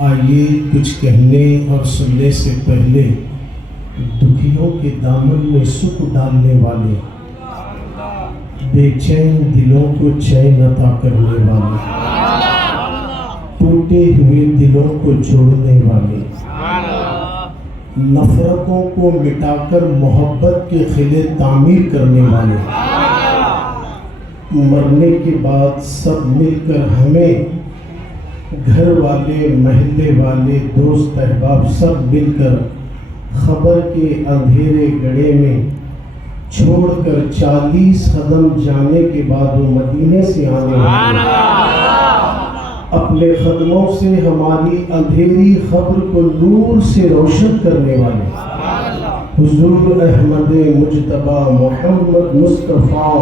آئیے کچھ کہنے اور سننے سے پہلے دکھیوں کے دامن میں سکھ ڈالنے والے، بے چین دلوں کو چین عطا کرنے والے، ٹوٹے ہوئے دلوں کو جوڑنے والے، نفرتوں کو مٹا کر محبت کے قلعے تعمیر کرنے والے، مرنے کے بعد سب مل کر ہمیں گھر والے، محلے والے، دوست احباب سب مل کر خبر کے اندھیرے گڑھے میں چھوڑ کر 40 قدم جانے کے بعد وہ مدینے سے آنے والے، اپنے قدموں سے ہماری اندھیری خبر کو نور سے روشن کرنے والے حضور احمد مجتبی محمد مصطفیٰ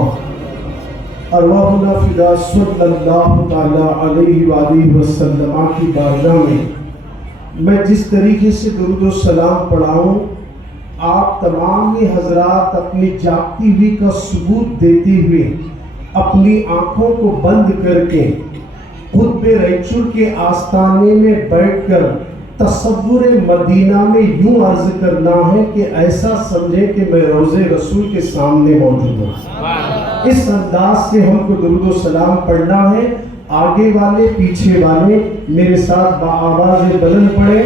ارواحنا فدا صلی اللہ تعالی علیہ وآلہ وسلم کی بارگاہ میں جس طریقے سے درود و سلام پڑھاؤں، آپ تمام حضرات اپنی جاگتی ہوئی کا ثبوت دیتے ہوئے اپنی آنکھوں کو بند کر کے قطب ریچور کے آستانے میں بیٹھ کر تصور مدینہ میں یوں عرض کرنا ہے کہ ایسا سمجھے کہ میں روضے رسول کے سامنے موجود ہوں۔ اس انداز سے ہم کو درود و سلام پڑھنا ہے۔ آگے والے پیچھے والے میرے ساتھ بآواز بلند پڑھیں،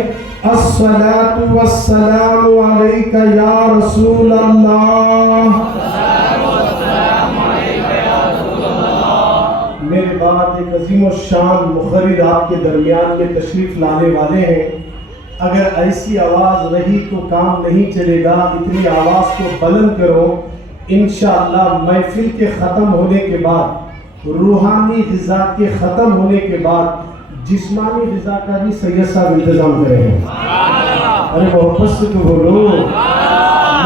الصلاۃ والسلام علیک یا رسول اللہ۔ میرے بعد ایک عظیم الشان مخرر آپ کے درمیان میں تشریف لانے والے ہیں۔ اگر ایسی آواز رہی تو کام نہیں چلے گا، اتنی آواز کو بلند کرو۔ انشاءاللہ محفل کے ختم ہونے کے بعد، روحانی غذا کے ختم ہونے کے بعد جسمانی غذا کا بھی سید صاحب انتظام کریں گے۔ ارے محبت سے تو بولو،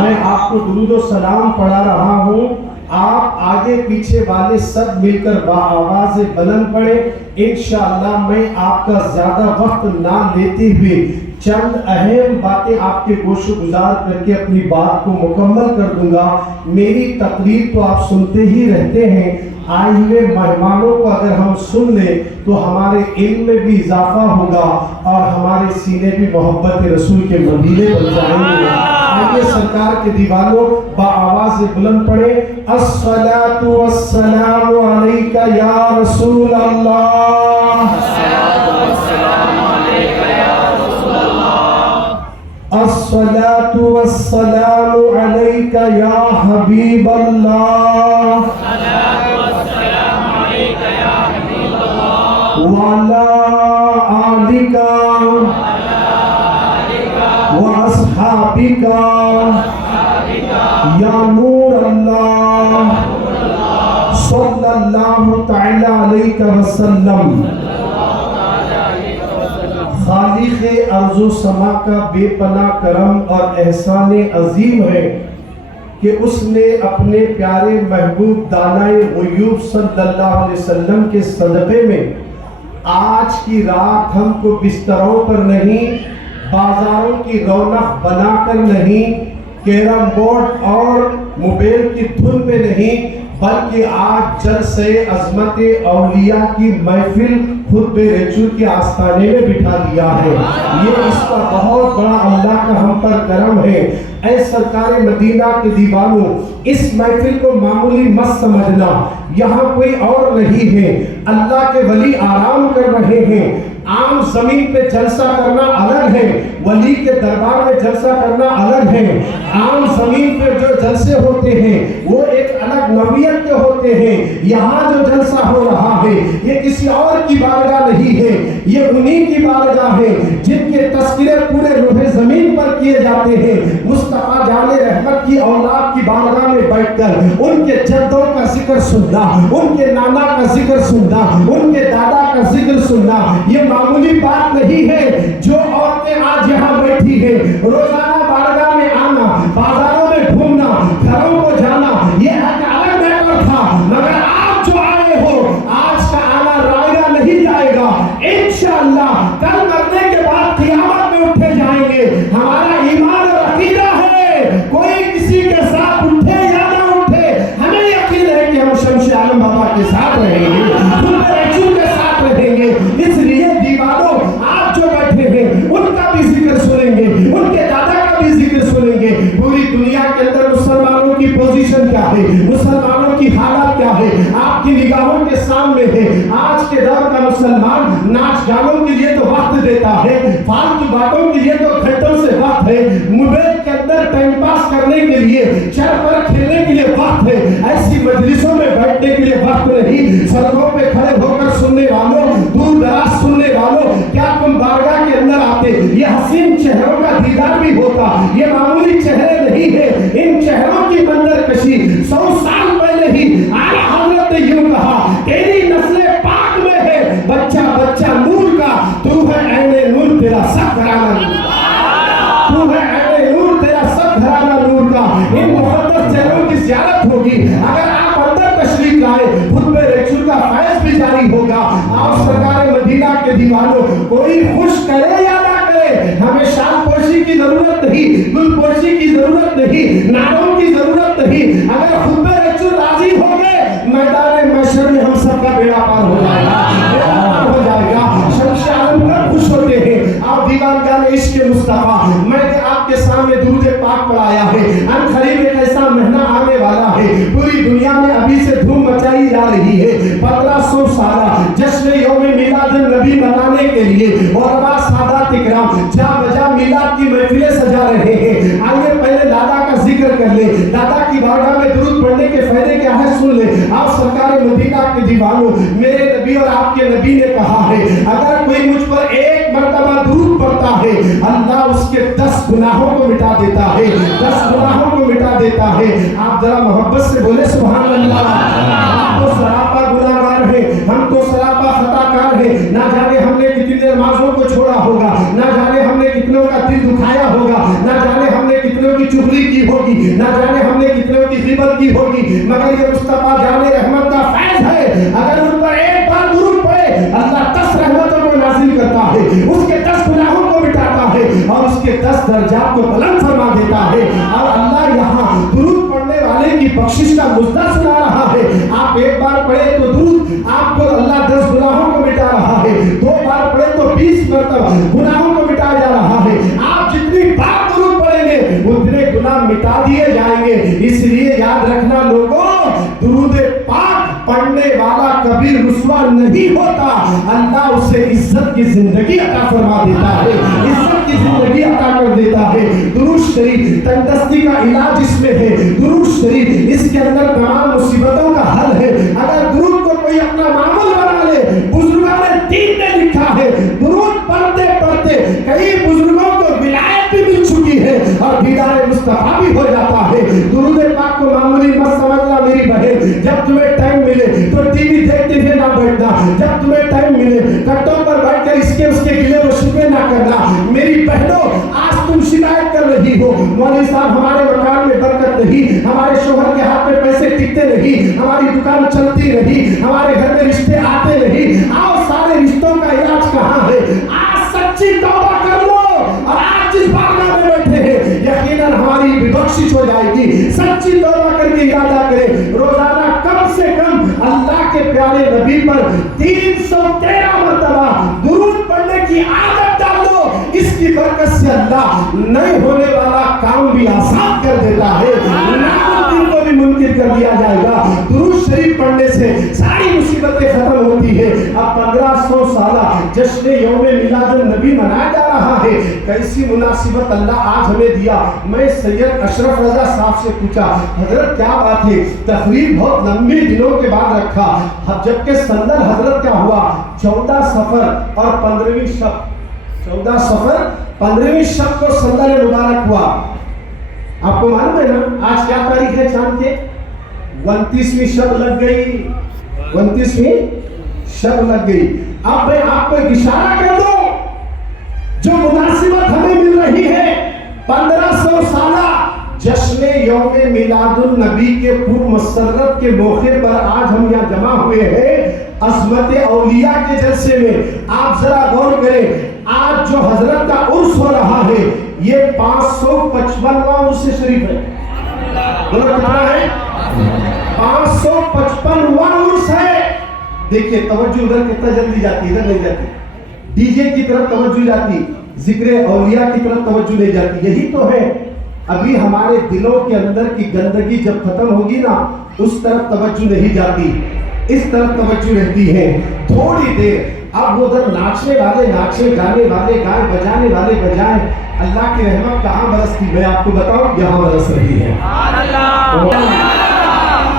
میں آپ کو درود و سلام پڑھا رہا ہوں، آپ آگے پیچھے والے سب مل کر بآواز بلند پڑھیں۔ انشاءاللہ میں آپ کا زیادہ وقت نہ لیتے ہوئے چند اہم باتیں آپ کے گوش گزار کر کے اپنی بات کو مکمل کر دوں گا۔ میری تقریر تو آپ سنتے ہی رہتے ہیں، آئے ہوئے مہمانوں کو اگر ہم سن لیں تو ہمارے علم میں بھی اضافہ ہوگا اور ہمارے سینے بھی محبت رسول کے مدینے بن جائیں گے۔ آئیے سرکار کے دیوانوں بآواز بلند پڑھیں، الصلاۃ والسلام علیک یا رسول اللہ، الصلاۃ والسلام علیک یا حبیب اللہ، وعلی آلک واصحابک یا نور اللہ صلی اللہ تعالی علیہ وسلم۔ خالق ارض و سما کا بے پناہ کرم اور احسان عظیم ہے کہ اس نے اپنے پیارے محبوب دانائے غیوب صلی اللہ علیہ وسلم کے صدقے میں آج کی رات ہم کو بستروں پر نہیں، بازاروں کی رونق بنا کر نہیں، کیرم بورڈ اور موبائل کی دھن پہ نہیں، بلکہ آج جلسے عظمت اولیاء کی محفل خطب ریچور کے آستانے میں بٹھا دیا ہے۔ یہ اس کا بہت بڑا اللہ کا ہم پر کرم ہے۔ اے سرکار مدینہ کے دیوانوں، اس محفل کو معمولی مت سمجھنا، یہاں کوئی اور نہیں ہے، اللہ کے ولی آرام کر رہے ہیں۔ عام زمین پہ جلسہ کرنا الگ ہے، ولی کے دربار میں جلسہ کرنا الگ ہے۔ عام زمین پہ جو جلسے ہوتے ہیں وہ ایک الگ نوعیت کے ہوتے ہیں، یہاں جو جلسہ ہو رہا ہے یہ کسی اور کی بارگاہ نہیں ہے، یہ انہی کی بارگاہ ہے جن کے تذکرے پورے روح زمین پر کیے جاتے ہیں۔ مصطفیٰ جان رحمت کی اولاد کی بارگاہ میں بیٹھ کر ان کے جدوں کا ذکر سننا، ان کے نانا کا ذکر سننا، ان کے دادا کا ذکر سننا، یہ معمولی بات نہیں ہے۔ جو عورتیں آج یہاں بیٹھی ہیں، روزانہ بارگاہ میں آنا، بازاروں میں گھومنا، گھروں کو جانا، یہ ایک الگ میٹر تھا، مگر آپ جو آئے ہو، آج کا آنا رائگاں نہیں جائے گا۔ انشاءاللہ کل مرنے کے بعد قیامت میں اٹھے جائیں گے۔ ہمارا ایمان اور عقیدہ ہے، کوئی کسی کے ساتھ اٹھے یا نہ اٹھے، ہمیں یقین ہے کہ ہم شمس عالم بابا کے ساتھ رہیں گے، خطب ریچور کے ساتھ رہیں گے۔ اس لیے دیوانوں آپ جو بیٹھے कंडीशन क्या है, मुसलमानों की हालत क्या है, आपकी निगाहों के सामने है। आज के दौर का मुसलमान नाच गानों के लिए तो वक्त देता है, फालतू बातों के लिए तो घंटों से वक्त है, मोबाइल के अंदर टाइम पास करने के लिए, चल पर खेलने के लिए वक्त है, ऐसी मजलिसों में बैठने के लिए वक्त नहीं। सड़कों पे खड़े होकर सुनने वालों, दूर दराज सुनने वालों, क्या तुम बारगाह के अंदर आते, ये हसीन चेहरों का दीदार भी होता। ये मामूली चेहरे नहीं है, इन चेहरों की मंजर कशी 100 साल पहले ही आला हजरत ने यूं कहा, तेरी नस्ले पाक में है बच्चा बच्चा नूर का, तू है ऐने नूर तेरा सब घराना नूर का, तू है ऐने नूर तेरा सब घराना नूर का। इन मुक़द्दस जगहों की ज़ियारत होगी, अगर आप अंदर तशरीफ लाए, खुतबे रसूल का फैज़ भी जारी होगा। आप सरकार मदीना के दीवानों, कोई खुश करे या ना करे, हमें शाल पोशी की जरूरत नहीं, गुल पोशी की जरूरत नहीं, नारों की जरूरत नहीं। अगर खुतबे रसूल राजी हो गए, मैदान महशर में हम सबका बेड़ा पार हो जाएगा, बेड़ा पार हो जाएगा। शमशे आलम कब खुश होते हैं, आप दीवान गाने इश्क़ मुस्तफा। मैंने आपके सामने दुरूद पाक पढ़ाया है। अन करीब एक ऐसा महीना आने वाला है, पूरी दुनिया में अभी से धूम मचाई जा रही है। 1500 साल जश्न यौम मिलाद नबी मनाने के लिए और सादात इकराम जा बजा मिलाद की महफिलें सजा रहे हैं। आइए पहले दादा का जिक्र कर ले, दादा की बारगाह में दुरूद पढ़ने के फायदे क्या है सुन ले। आप सरकार मदीना के दीवानों, मेरे नबी और आपके नबी ने कहा है, अगर कोई मुझ पर एक मर्तबा दुरूद पढ़ता है, अल्लाह उसके 10 गुनाहों को मिटा देता है, 10 गुनाहों को मिटा देता है। आप जरा मोहब्बत से बोले सुभान अल्लाह। हम तो सरापा गुनाहगार हैं, हम तो सरापा खताकार हैं। ना जाने हमने कितनी नमाजों को छोड़ा होगा, ना जाने हमने कितनों का दिल दुखाया होगा, ना जाने हमने कितनों की चुगली की होगी, ना जाने हमने कितनों की ग़िबत की होगी, मगर ये मुस्तफा जाने रहमत का फैज़ है। अगर उन पर एक बार दुरूद पड़े, अल्लाह 10 रहमतों को नाज़िल करता है, उसके 10 गुनाहों को मिटाता है और उसके 10 दर्जात को बुलंद फरमा देता है। और अल्लाह यहाँ दुरूद पढ़ने वाले की बख्शिश का मुद्दा सुना रहा है। आप एक बार पढ़े तो दुरूद आपको अल्लाह 10 गुनाहों को मिटा रहा है, 2 बार पढ़े तो 20 मरतबा गुनाहों को मिटाया जा रहा है। आप जितनी बार दुरूद पढ़ेंगे उतने गुनाह मिटा दिए जाएंगे। इसलिए याद रखना लोगों, दुरूद पाक पढ़ने वाला कभी रुसवा नहीं होता, अल्लाह उसे इज्जत की जिंदगी अता फरमा देता है, इज्जत की जिंदगी अता कर देता है। दुरूद शरीफ तंदुरुस्ती का इलाज इसमें है, दुरूद शरीफ इसके अंदर तमाम मुसीबतों का हल है। अगर दुरूद को कोई अपना मामूल बना ले, बुजुर्गान दीन ने लिखा है, दुरूद पढ़ते पढ़ते कई बुजुर्गों को विलायत भी मिल चुकी है और दीदार मुस्तफा भी हो जाता है। दुरूद पाक को मामूली मत समझना मेरी बहन। जब तुम्हें टाइम मिले तो टीवी देखते हुए ना बैठना, जब तुम्हें टाइम मिले कट्टों पर बैठकर इसके उसके गिले व शिकवे ना करना। मेरी बहनों, आज तुम शिकायत कर रही हो, मौलवी साहब हमारे मकान में बरकत नहीं, हमारे शोहर के हाथ में पैसे टिकते नहीं, हमारी दुकान चलती नहीं, हमारे घर में रिश्ते आते नहीं। आओ, सारे रिश्तों का इलाज कहाँ है? आज सच्ची तौबा कर लो और आज जिस बारगाह में बैठे हैं यकीनन हमारी भी बख्शिश हो जाएगी। सच्ची तौबा करके इरादा करें, रोजाना कम से कम अल्लाह के प्यारे नबी पर 313 मरतबा दुरूद पढ़ने की आदत डाल लो। इसकी बरकत से अल्लाह नहीं होने वाला काम भी आसान कर देता है, नामुमकिन को भी मुमकिन कर दिया जाएगा। दुरूद शरीफ पढ़ने से सारी मुसीबतें खत्म होती है। अब 1500 साल जश्न यौम मिलाद नबी मनाया जा रहा है। कैसी मुनासिबत अल्लाह आज हमें दिया। मैं सैयद अशरफ रजा साहब से पूछा, हजरत क्या बात है, तकरीर बहुत लंबे दिनों के बाद रखा, जबकि संदल हजरत क्या हुआ 14 सफर और 15वीं शब, 14 सफर 15वीं शब को संदल मुबारक हुआ। आपको मालूम है ना आज क्या तारीख है चांद के? 29वीं शब लग गई, 29वीं शब लग गई। अब मैं आपको एक इशारा कर दूं, जो मुनासिबत हमें मिल रही है 1500 साल जश्न यौम मिलादुन नबी के पूर्व मसरत के मौके पर आज हम यहाँ जमा हुए हैं अज़मत औलिया के जलसे में। आप जरा गौर करें, आज जो हजरत का उर्स हो रहा है ये 555वां उर्स शरीफ है। बोलो कितना है? 555वां उर्स है। देखिए तवज्जो उधर कितना जल्दी जाती है, इधर नहीं जाती। डीजे की तरफ तवज्जो जाती, जिक्र औलिया की तरफ तवज्जो नहीं जाती। यही तो है ابھی ہمارے دلوں کے اندر کی گندگی جب ختم ہوگی نا اس طرف توجہ نہیں جاتی، اس طرف توجہ رہتی ہے تھوڑی دیر۔ اب ادھر ناچنے والے ناچے، گانے والے گائے، بجانے والے بجائیں، اللہ کی رحمت کہاں برستی؟ میں آپ کو بتاؤں یہاں برس رہی ہے۔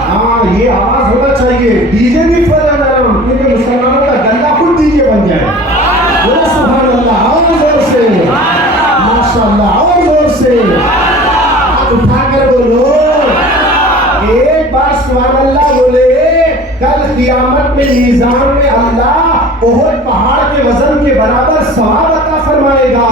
ہاں یہ آواز ہونا چاہیے، ڈی جے بھی فرق ہے کیونکہ مسلمانوں کا گلا خود ڈی جے بن جائے۔ بولو سبحان اللہ، اور زور سے، ماشاءاللہ، اور زور سے اٹھا کر بولو، ایک بار سبحان اللہ بولے، کل قیامت میں میزان میں اللہ احد پہاڑ کے وزن کے برابر ثواب عطا فرمائے گا۔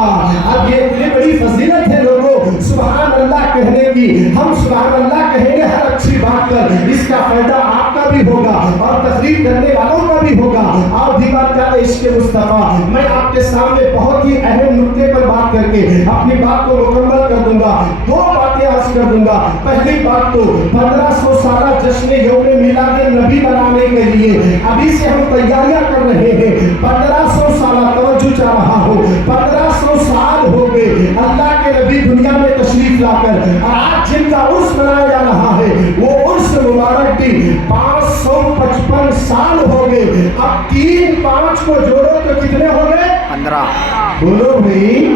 اب یہ اتنی بڑی فضیلت ہے لوگوں سبحان اللہ کہنے کی، ہم سبحان اللہ کہیں گے ہر اچھی بات پر، اس کا فائدہ آپ کا بھی ہوگا اور تقریر کرنے والوں کا بھی ہوگا۔ آپ دیوار جانے عشق مصطفیٰ، میں آپ کے سامنے بہت ہی اہم نکتے پر بات کر کے اپنی بات کو مکمل کر دوں گا۔ دو باتیں عرض کر دوں گا۔ پہلی بات تو 1500 سالہ جشن یوم میلاد نبی منانے کے لیے ابھی سے ہم تیاریاں کر رہے ہیں۔ 1500 سالہ، توجہ چاہ رہا ہوں، 1500 سال ہو گئے اللہ کے نبی دنیا میں تشریف لا کر، آج جن کا عرس منایا جا رہا ہے وہ عرس مبارک بھی 555 سال ہو گئے۔ اب 3 5 کو جوڑو تو کتنے ہو گئے؟ 15۔ بولو بھائی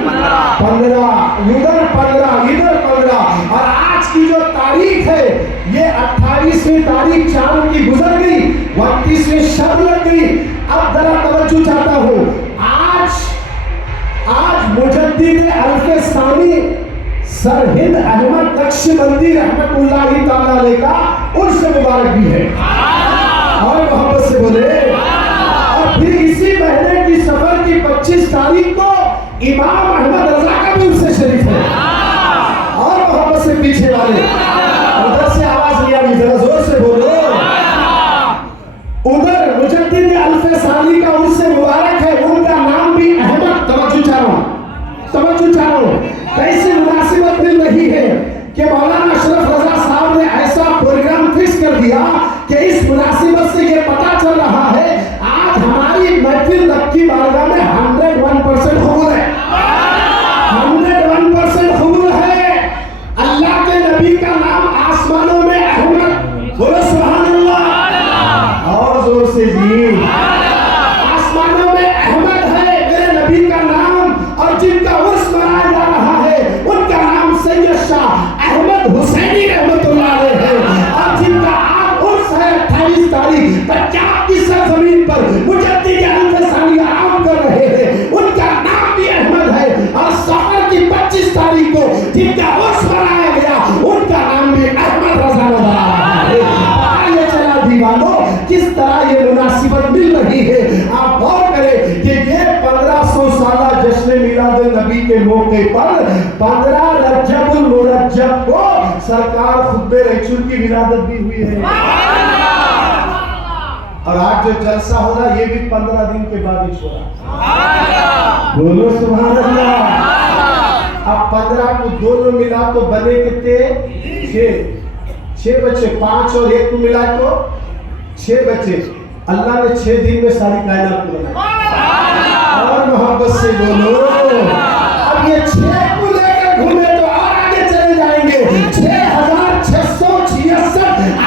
15، ادھر 15 ادھر 15، اور آج کی جو تاریخ ہے یہ 28ویں تاریخ چاند کی گزر گئی، 29ویں شب لگ گئی۔ اب ذرا توجہ چاہتا ہوں، آج مجدد الف ثانی سرہند احمد نقشبندی رحمت اللہ تعالی علیہ کا عرس مبارک بھی ہے، اور محبت سے بولے۔ اور پھر اسی مہینے کی صفر کی 25 تاریخ کو امام احمد رضا کا بھی عرس شریف ہے، اور محبت سے پیچھے والے ادھر سے آواز لیا بھی ذرا زور سے بولو، ادھر مجدد الف ثانی کا عرس مبارک ہے، ان کا نام بھی احمد۔ توجہ چاہو کیسی مناسبت مل رہی ہے کہ مولانا اشرف رضا صاحب نے ایسا پروگرام فکس کر دیا کہ اس مناسبت سے یہ پتا چل رہا ہے آج ہماری محفل مکی بارگاہ میں 101% قبول ہے، 101% قبول ہے۔ اللہ کے نبی کا نام آسمانوں میں احمد، بولو سبحان اللہ، اور زور سے جی، آسمانوں میں احمد ہے میرے نبی کا نام، اور جن کا عرس منایا جا رہا ہے ان کا نام سید شاہ احمد حسینی رحمت اللہ علیہ ہے، اور جن کا آج عرس ہے 28 تاریخ پنجاب کی سرزمین پر مجدد الف ثانی عام کر رہے ہیں، ان کا نام بھی احمد ہے، اور سفر کی 25 تاریخ کو جن کا عرس منایا گیا ان کا نام بھی احمد رضا نظر آ رہا ہے۔ پتہ یہ چلا دیوانوں کس طرح یہ مناسبت مل رہی ہے۔ آپ غور کریں کہ یہ 1500 سالہ جشن میلاد النبی کے موقع پر 15 رجب المرجب کو سرکار خطبہ رسول کی ولادت بھی ہوئی ہے، اور آج جو جلسہ ہو رہا ہے یہ بھی 15 دن کے بعد ہی ہو رہا۔ بولو سبحان اللہ۔ اب 15 کو دونوں ملا تو بنے کتنے؟ 6 بچے، 5 اور 1 کو ملا تو 6 بچے۔ اللہ نے 6 دن میں ساری کائنات کو بنایا، اور محبت سے بولو۔ اب یہ 6 کو لے کر گھومے تو اور آگے چلے جائیں گے۔ 6666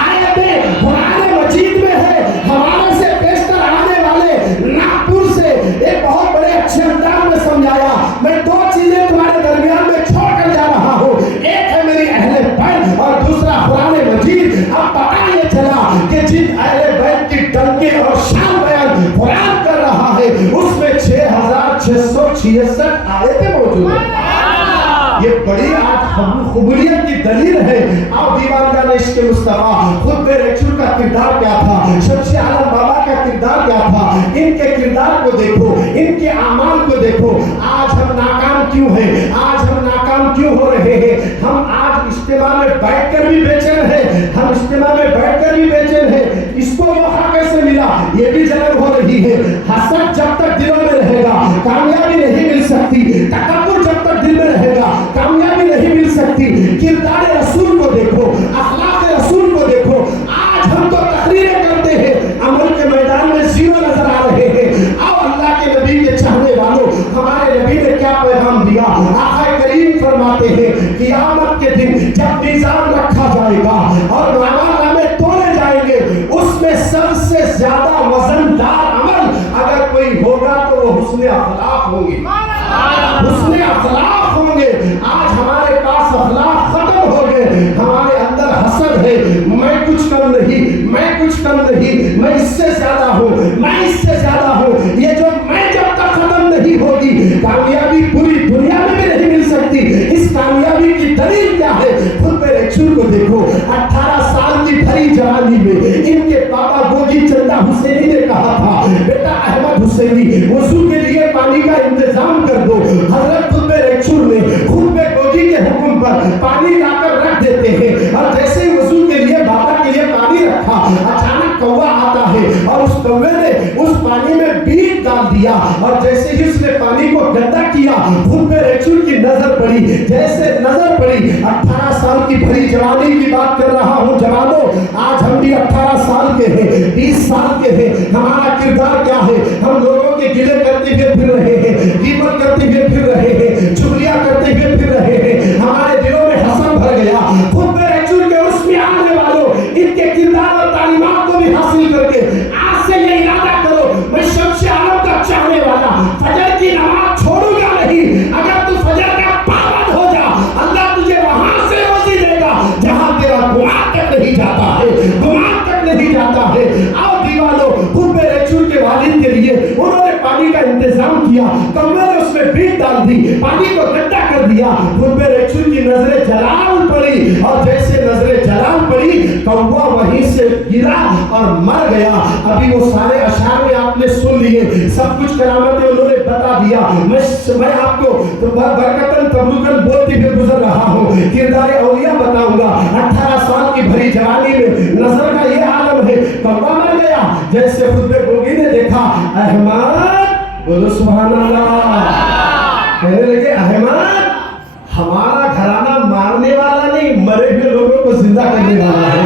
آیتیں قرآن مجید میں ہے۔ ہمارے سے پیشتر آنے والے ناگپور سے ایک بہت بڑے اچھے انداز میں سمجھایا۔ میں 2 چیزیں تمہارے درمیان میں چھوڑ کر جا رہا ہوں، ایک ہے میری اہل بیت اور دوسرا قرآن مجید۔ اب پتہ یہ چلا کہ جن اہل بیت کی ڈنکے اور شان بیان قرآن کر رہا ہے اس میں 6666 آیتیں موجود ہیں۔ یہ بڑی قبولیت کی دلیل ہے۔ آپ دیوان جانے عشق مصطفیٰ، خطبہ رسول کا کردار کیا تھا، شمس عالم بابا کا کردار کیا تھا، ان کے کردار کو دیکھو، ان کے اعمال کو دیکھو۔ آج ہم ناکام کیوں ہیں؟ آج ہم ناکام کیوں ہو رہے ہیں؟ ہم آج اجتماع میں بیٹھ کر بھی بے چین ہیں، ہم اجتماع میں بیٹھ کر بھی بے چین ہیں۔ اس کو موقع کیسے ملا؟ یہ بھی جلن ہو رہی ہے۔ حسد جب تک دلوں میں رہے گا کامیابی نہیں مل سکتی، تکبر جب تک دل میں رہے گا کامیابی نہیں مل سکتی۔ کردار رسول کو دیکھو، اخلاق رسول کو دیکھو۔ آج ہم تو تقریریں کرتے ہیں، عمل کے میدان میں زیرو نظر آ رہے ہیں۔ اب اللہ کے نبی کے چاہنے والوں، ہمارے نبی نے کیا پیغام دیا؟ آقا کریم فرماتے ہیں قیامت کے अखलाक होंगे, हुस्ने अखलाक होंगे। आज हमारे पास अखलाक खत्म हो गए, हमारे अंदर हसद है, मैं कुछ कम नहीं, मैं कुछ कम नहीं, मैं इससे ज्यादा हूँ, मैं इससे ज्यादा हूँ। ये जो मैं जब तक खत्म नहीं होगी, कामयाबी पूरी दुनिया में भी नहीं मिल सकती। इस कामयाबी की दलील क्या है? खुद पे रसूल को देखो, 18 साल की भरी जवानी में इनके पापा गोगी चंदा हुसैनी ने कहा था, बेटा अहमद हुसैनी वजू के लिए पानी का इंतजाम कर दो। हजरत खुद पे रसूल ने खुद पे गोगी के हुक्म पर पानी लाकर रख देते हैं, और जैसे ही वजू के लिए बाबा के लिए पानी रखा, अचानक कौवा आता है और उस कौवे ने उस पानी में बीज डाल दिया, और जैसे ही उसने पानी को गंदा किया, खुद पे रसूल की नजर पड़ी। जैसे नजर पड़ी, 18 साल की भरी जवानी की बात कर रहा हूँ जवानों, आज हम भी 18 साल के हैं, 20 साल के हैं। हमारा किरदार क्या है? हम लोगों के गिले करते हुए फिर रहे हैं, गिबत करते हुए फिर रहे हैं, चुगलियां करते हुए फिर रहे हैं। हमारे दिलों में हसद भर गया। खुद पे रसूल के उसमें आने वालों, इनके किरदार और तालीमात को भी हासिल करके आज से ये इरादा करो, मैं शम्स आलम का चाहने वाला, फजर की नमाज छोड़ूंगा नहीं। अगर तू फजर का पाबंद हो जा, अल्लाह तुझे वहां से रोजी देगा जहां तेरा गुमान तक नहीं जाता है, गुमान तक नहीं जाता है। आओ दीवानों, खुद पे रसूल के वालिद के लिए उन्होंने पानी का इंतजाम किया, कौवे ने उसमें बीज डाल दी, पानी को गंदा कर दिया। खुद पे रसूल की नजरे जलाल पड़ी, और जैसे नजरे जलाल पड़ी, कौवा वहीं से गिरा और मर गया। अभी वो सारे अशार में आपने सुन लिए, सब कुछ करामतें उन्होंने बता दिया। मैं आपको बरकतन तबरुकन बोलते हुए गुजर रहा हूँ, किरदार औलिया बताऊंगा। 18 साल की भरी जवानी में नजर का ये आलम है, कौवा मर गया। जैसे खुद पे गोगी ने देखा, अहमद बोलो सुभान अल्लाह, कहने लगे अहमद हमारा घराना मारने वाला नहीं, मरे हुए लोगों को जिंदा करने वाला है।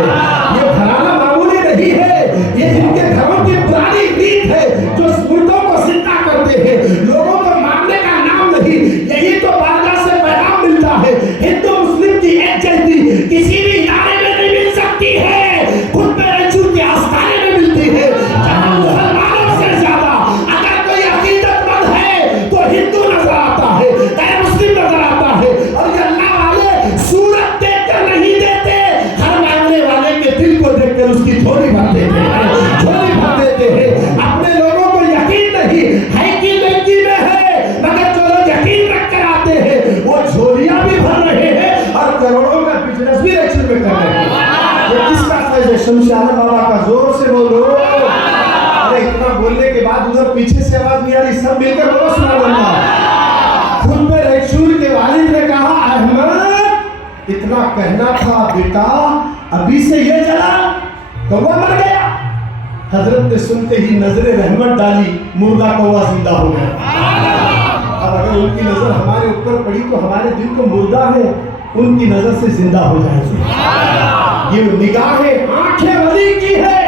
ये घराना मामूली नहीं है, ये इनके घरों की पुरानी रीत है, जो मुर्दों को जिंदा करते हैं, लोगों को मारने का नाम नहीं। यही तो बारगाह से पैगाम मिलता है। हिंदू मुस्लिम की एकजुटता किसी भी इदारे में नहीं मिल सकती है, खुद पे रसूल के आस्थाने में मिलती है। जहां मुसलमानों से ज्यादा अगर कोई अकीदतमंद है तो हिंदू नजर आता है, गैर मुस्लिम नजर आता है। और ये अल्लाह वाले सूरत देखकर नहीं देते, हर मांगने वाले के दिल को देखकर उसकी झोली भर देते हैं, झोली भर देते हैं। अपने लोगों को यकीन नहीं है कि लड़की में है, मगर जो लोग यकीन रख कर आते हैं वो झोलियां भी भर रहे हैं और करोड़ों का बिजनेस भी रसूल में कर रहे हैं। ये किसका फैज़ है? शम्स आलम बाबा का। जोर से बोलो। अरे इतना बोलने के बाद उधर पीछे से आवाज नहीं आ रही, सब मिलकर बोलो सुभान अल्लाह। खुद पे रसूल के वालिद ने कहा, अहमद इतना कहना था बेटा, अभी से ये जला, कौवा मर गया। हजरत ने सुनते ही नजरे रहमत डाली, मुर्दा कौवा जिंदा हो गया। अब अगर उनकी नजर हमारे ऊपर पड़ी तो हमारे दिल को मुर्दा है, उनकी नजर से जिंदा हो जाएंगे। ये निगाहें आंखें वली की है,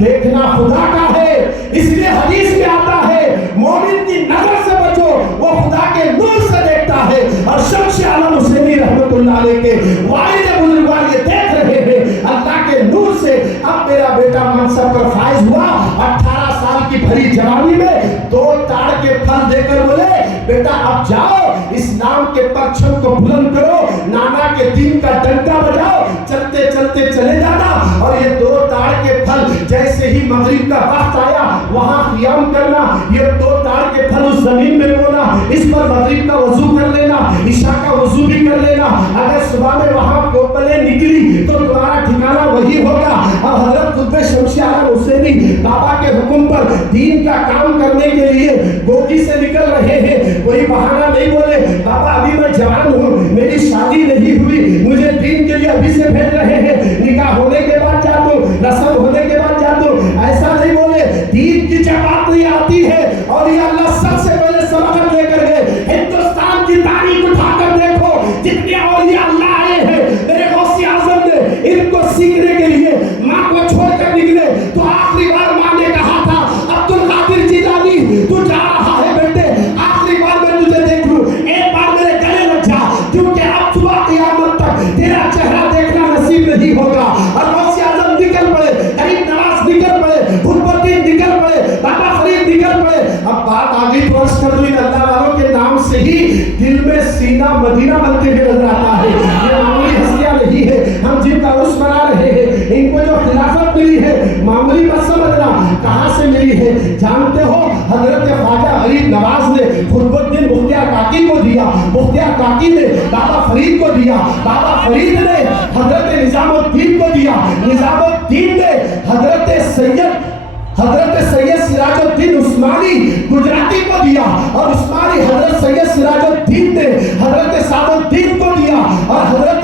देखना खुदा का है। इसलिए हदीस में आता है, मोमिन की नजर से बचो, वो खुदा के नूर से देखता है। और शम्स आलम हुसैनी रहमतुल्लाह अलैह के वालिद बुजुर्गवार ये देख रहे हैं अल्लाह के नूर से। अब मेरा बेटा मनसब पर फाइज हुआ, 18 साल की भरी जवानी में 2 ताड़ के फल देकर बोले, बेटा अब जाओ, इस्लाम के परचम को बुलंद करो, नाना के दीन का डंका बजाओ, चलते चलते चले जाना। और ये 2 ताड़ के फल जैसे ही मगरिब का वक्त आया, वहां क़ियाम करना, ये 2 ताड़ के फल उस जमीन में बोना, इस पर मगरिब का वजू कर लेना, ईशा का वजू भी कर लेना। अगर सुबह में वहां कोपलें निकली तो तुम्हारा ठिकाना वही होगा। अब हजरत खुद शम्स आलम हुसैनी बाबा के हुक्म पर दीन का काम करने के लिए गोगी से निकल रहे हैं। कोई बहाना नहीं बोले, बाबा अभी मैं जवान हूँ, मेरी शादी नहीं हुई, मुझे दीन के लिए अभी से भेज रहे हैं, निकाह होने के बाद जा दो, नस्ल होने के बाद जा दो। ऐसा नहीं बोले, दीन की जब बात नहीं आती है और ये अल्लाह सबसे पहले सबक लेकर गए। हिंदुस्तान की तारीख उठाकर देखो, जितने औलिया अल्लाह आए हैं, मेरे गौसे आज़म ने इनको सीखने के लिए माँ को छोड़कर निकले तो आखिरी बार माँ ने कहा था, अब्दुल कादिर जिलानी तू जा रहा है बेटे, आखिरी बार मैं तुझे देख लूं, एक बार मेरे गले लग जा, क्योंकि अब सुबह क़यामत तक तेरा चेहरा देखना नसीब नहीं होगा। और गौसे आज़म निकल पड़े, गरीब नवाज निकल पड़े, खुदबुद्दीन निकल पड़े, बाबा फरीद निकल पड़े। अब बात आगे तो अर्ज कर दूं मदीना बनते हुए नजर आता है। ये मामूली हस्तियां नहीं है हम जिनका उर्स मना रहे हैं, इनको जो खिलाफत मिली है मामूली मत समझना। कहां से मिली है जानते हो? हजरत ख्वाजा गरीब नवाज ने खुतबुद्दीन मुख्तियार काकी को दिया, मुख्तियार काकी ने बाबा फरीद को दिया, बाबा फरीद ने हजरत निजामुद्दीन को दिया, निजामुद्दीन ने हजरत सैयद सिराजुद्दीन उस्मानी गुजराती को दिया, और उस्मानी हजरत सैयद सिराजुद्दीन ने हजरत सादुद्दीन को दिया, और हजरत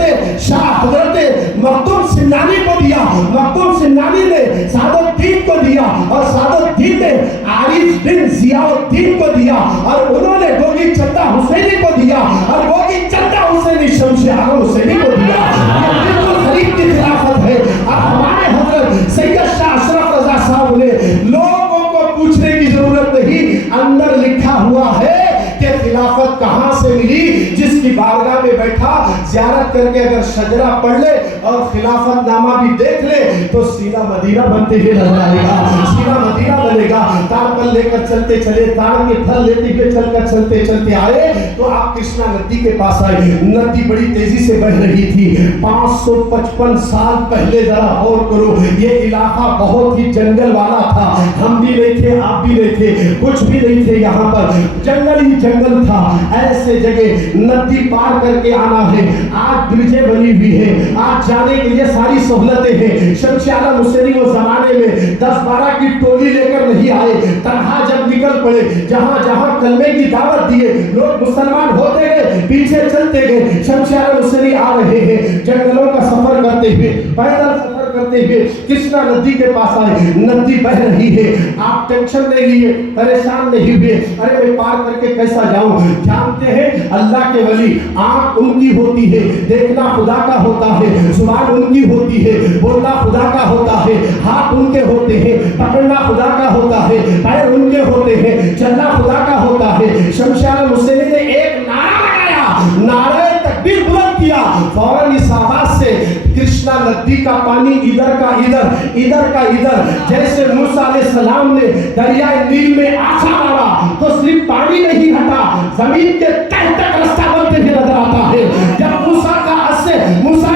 मखदूम सिन्नानी को दिया, मखदूम सिन्नानी ने सादुद्दीन को दिया, और सादुद्दीन ने आरिफ बिन जियाउद्दीन को दिया, और उन्होंने गोगी चंदा हुसैनी को दिया, और गोगी चंदा हुसैनी शमशे आलम हुसैनी को दिया। ये बिल्कुल गरीब की खिलाफत है। अब हमारे हजरत सैयद शाह अशरफ रजा साहब ने लोगों को पूछने की जरूरत नहीं, अंदर लिखा हुआ है कि खिलाफत कहां से मिली। जिसकी बारगाह में बैठा ज़ियारत करके अगर शजरा पढ़ ले और खिलाफत नामा भी देख ले तो सीना मदीना बनते हुए नजर आएगा, सीना मदीना बनेगा। ताड़ पर लेकर चलते चले, ताड़ के फल लेते हुए चलकर चलते चलते आए तो आप कृष्णा नदी के पास आए। नदी बड़ी तेजी से बह रही थी। 555 साल पहले जरा और करो, ये इलाका बहुत ही जंगल वाला था। हम भी नहीं थे, आप भी नहीं थे, कुछ भी नहीं थे, यहाँ पर जंगल ही जंगल था। ऐसे जगह नदी पार करके आना है। आज ब्रिजें बनी हुई है, आज जाने के लिए सारी सहूलतें हैं। शमशे आलम हुसैनी वो जमाने में 10-12 की टोली लेकर नहीं आए, तन्हा जब निकल पड़े, जहां जहां कलमे की दावत दिए लोग मुसलमान होते गए, पीछे चलते गए। शमशे आलम हुसैनी आ रहे हैं, जंगलों का सफर करते हुए, पैदल सफर करते हुए कृष्णा नदी के पास आए। नदी बह रही है, आप टेंशन नहीं लिए, परेशान नहीं हुए, अरे मैं पार करके कैसा जाऊं। जानते हैं अल्लाह के वली, आंख उनकी होती है, देखना खुदा का होता है, जुबान उनकी होती है, बोलना खुदा का होता है, हाथ उनके होते हैं, पकड़ना खुदा का होता है, पैर उनके होते हैं, चलना खुदा का होता है। शमशे आलम हुसैनी ने एक नारा लगाया, नारे तकबीर बुलंद किया, फौरन इस आवाज से कृष्णा नदी का पानी इधर का इधर, इधर का इधर, जैसे मूसा अलैहिस्सलाम ने दरियाए नील में आछा मारा तो सिर्फ पानी नहीं हटा, जमीन के तह तक रास्ता बनते हुए नजर आता है। जब मूसा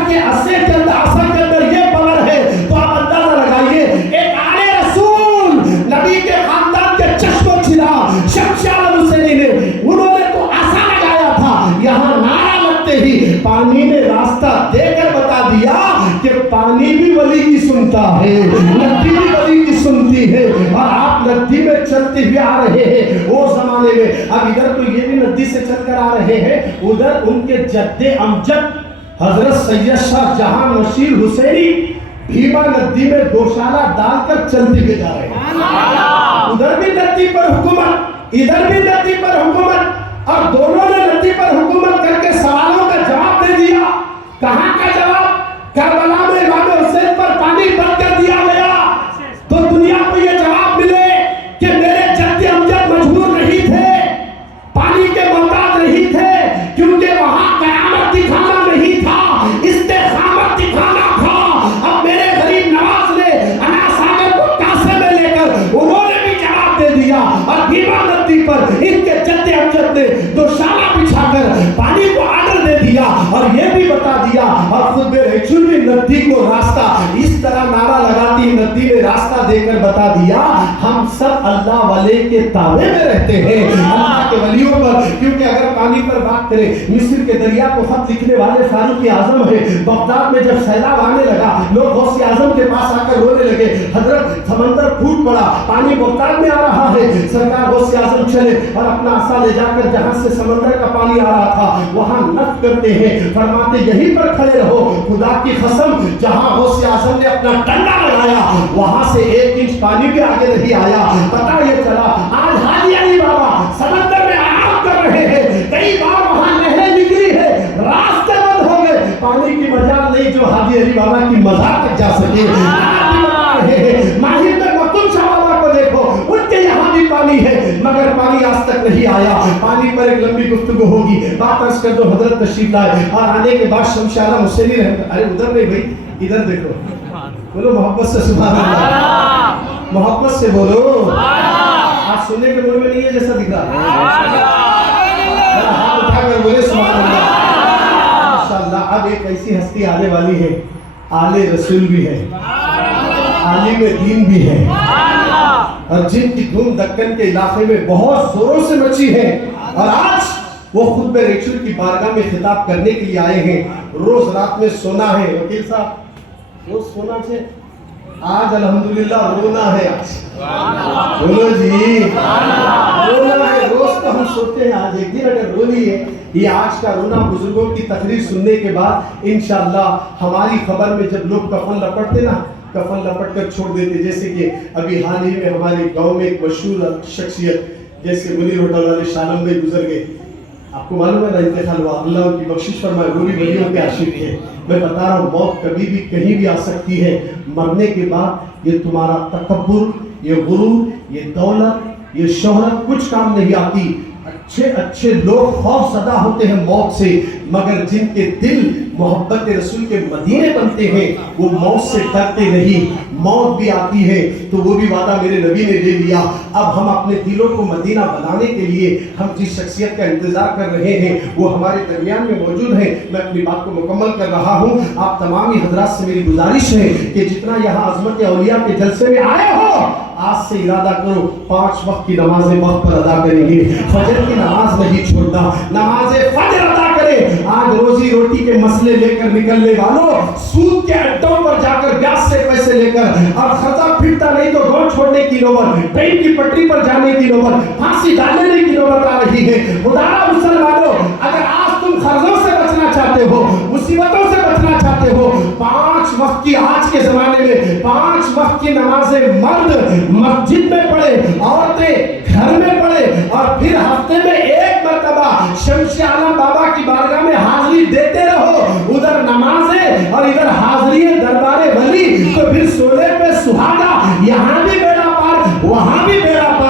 के अस्से के अंदर असर के अंदर ये पावर है तो आप अंदाजा लगाइए, एक आले रसूल नबी के खानदान के चश्मों छिला शमशे आलम हुसैनी ने, उन्होंने तो आशा लगाया था, यहाँ नारा लगते ही पानी ने रास्ता देकर बता दिया कि पानी भी वली की सुनता है, नदी भी वली की सुनती है। और आप नदी में चलते हुए आ रहे हैं वो जमाने में। अब इधर तो ये भी नदी से चलकर आ रहे हैं, उधर उनके जद्दे अमजद हजरत सैयद शाह जहां नशीर हुसैनी भीमा नदी में गौशाला डालकर चलते हुए जा रहे हैं। उधर भी नदी पर हुकूमत, इधर भी नदी पर हुकूमत, और दोनों ने नदी पर हुकूमत करके सवालों का जवाब दे दिया। कहां का जवाब? करबला में इमाम हुसैन पर पानी बंद कर दिया गया तो दुनिया को यह जवाब मिले कि मेरे जद्दे अमजद मजबूर नहीं थे, पानी के मोहताज नहीं थे, क्योंकि वहां कयामत दिखाना नहीं था, इस्तेकामत दिखाना था। अब मेरे गरीब नवाज ने अना सागर को कासे में लेकर उन्होंने भी जवाब दे दिया, और भीमा नदी पर इनके जद्दे अमजद ने दोशाला बिछाकर पानी को आर्डर दे दिया, और ये भी बता दिया, और खुद में नदी को रास्ता इस तरह नारा लगाती नदी ने रास्ता देकर बता दिया, हम सब अल्लाह वाले के ताबे में रहते हैं, अल्लाह के वलियों पर। क्योंकि अगर पानी पर बात करें, मिस्र के दरिया को खत लिखने वाले फारूक आजम है। बगदाद में जब सैलाब आने लगा, लोग गौसे आजम के पास आकर रोने लगे, हजरत समंदर फूट पड़ा, पानी बगदाद में आ रहा है। सरकार गौसे आजम चले और अपना आसा ले जाकर जहां से समंदर का पानी आ रहा था वहां नफ करते हैं, फरमाते यहीं पर खड़े रहो, खुदा की कसम जहां गौसे आजम ने अपना डंडा लगाया वहां से 1 इंच पानी भी आगे नहीं आया। पता ये चला आज हाजी अली बाबा समंदर में आराम कर रहे हैं, कई बार वहां नहरें निकली है, रास्ते बंद हो गए, पानी की मजाल नहीं जो हाजी अली बाबा की मजार तक जा सके। माहिर में मखदूम शाह बाबा को देखो, उनके यहाँ भी पानी है मगर पानी आज तक नहीं आया। पानी पर एक लंबी गुफ्तगू होगी, बात अर्ज कर दो, हजरत तशरीफ लाए और आने के बाद शमशे आलम हुसैनी रहमत, अरे उधर नहीं भाई, इधर देखो, बोलो मोहब्बत से सुभान अल्लाह, मोहब्बत से बोलो। आज सुनने के मूड में नहीं है जैसा दिख रहा है, हाथ उठाकर बोले सुभान अल्लाह। والی ہیں، آل رسول بھی ہے، عالم دین بھی ہے، اور جن کی دھوم دکن کے علاقے میں بہت زوروں سے مچی ہے، اور آج وہ خود بے ریچل کی بارگاہ میں خطاب کرنے کے لیے آئے ہیں۔ روز رات میں سونا ہے، وکیل صاحب روز سونا سے آج الحمدللہ رونا ہے، آج بولو جی رونا ہے۔ روز تو ہم سوتے ہیں، آج ایک دن اگر رو لی ہے، یہ آج کا رونا بزرگوں کی تقریر سننے کے بعد انشاءاللہ ہماری خبر میں جب لوگ کفن لپٹتے نا، کفن لپٹ کر چھوڑ دیتے، جیسے کہ ابھی حال ہی میں ہمارے گاؤں میں ایک مشہور شخصیت جیسے منیر ہوٹل والے شالم بھائی گزر گئے، آپ کو معلوم ہے نا انتقال ہوا، اللہ ان کی بخشش فرمائے، وہ بھی ولیوں کے عاشق ہیں۔ میں بتا رہا ہوں موت کبھی بھی کہیں بھی آ سکتی ہے، مرنے کے بعد یہ تمہارا تکبر، یہ غرور، یہ دولت، یہ شہرت کچھ کام نہیں آتی۔ اچھے لوگ خوف زدہ ہوتے ہیں موت سے، مگر جن کے دل محبت رسول کے مدینے بنتے ہیں وہ موت سے ڈرتے نہیں۔ موت بھی آتی ہے تو وہ بھی وعدہ میرے نبی نے لے لیا۔ اب ہم اپنے دلوں کو مدینہ بنانے کے لیے ہم جس شخصیت کا انتظار کر رہے ہیں وہ ہمارے درمیان میں موجود ہے۔ میں اپنی بات کو مکمل کر رہا ہوں۔ آپ تمامی حضرات سے میری گزارش ہے کہ جتنا یہاں عظمت اولیاء کے جلسے میں آئے ہو، آج سے ارادہ کرو 5 وقت کی نمازیں وقت پر ادا کریں گے، فجر کی نماز نہیں چھوڑنا، نماز فجر ادا کریں۔ آج روزی روٹی کے مسئلے لے کر نکلنے والوں سود کے اڈوں پر جا کر بیاج سے پیسے لے کر اور خرچہ پھرتا نہیں تو گھر چھوڑنے کی نوبت، ٹرین کی پٹری پر جانے کی نوبت، پھانسی ڈالنے کی نوبت آ رہی ہے۔ خدا مسلمانوں، اگر آج تم قرضوں سے بچنا چاہتے ہو، مصیبتوں سے بچنا چاہتے ہو، 5 وقت کی آج کے زمانے میں 5 وقت کی نمازیں مرد مسجد میں پڑھے، عورتیں گھر میں پڑھے، اور پھر ہفتے میں 1 مرتبہ شمس عالم بابا کی بارگاہ میں حاضری دیتے رہو، ادھر نمازیں اور ادھر حاضری دربار ولی، تو پھر سولے پہ سہاگا، یہاں بھی بیڑا پار وہاں بھی بیڑا پار۔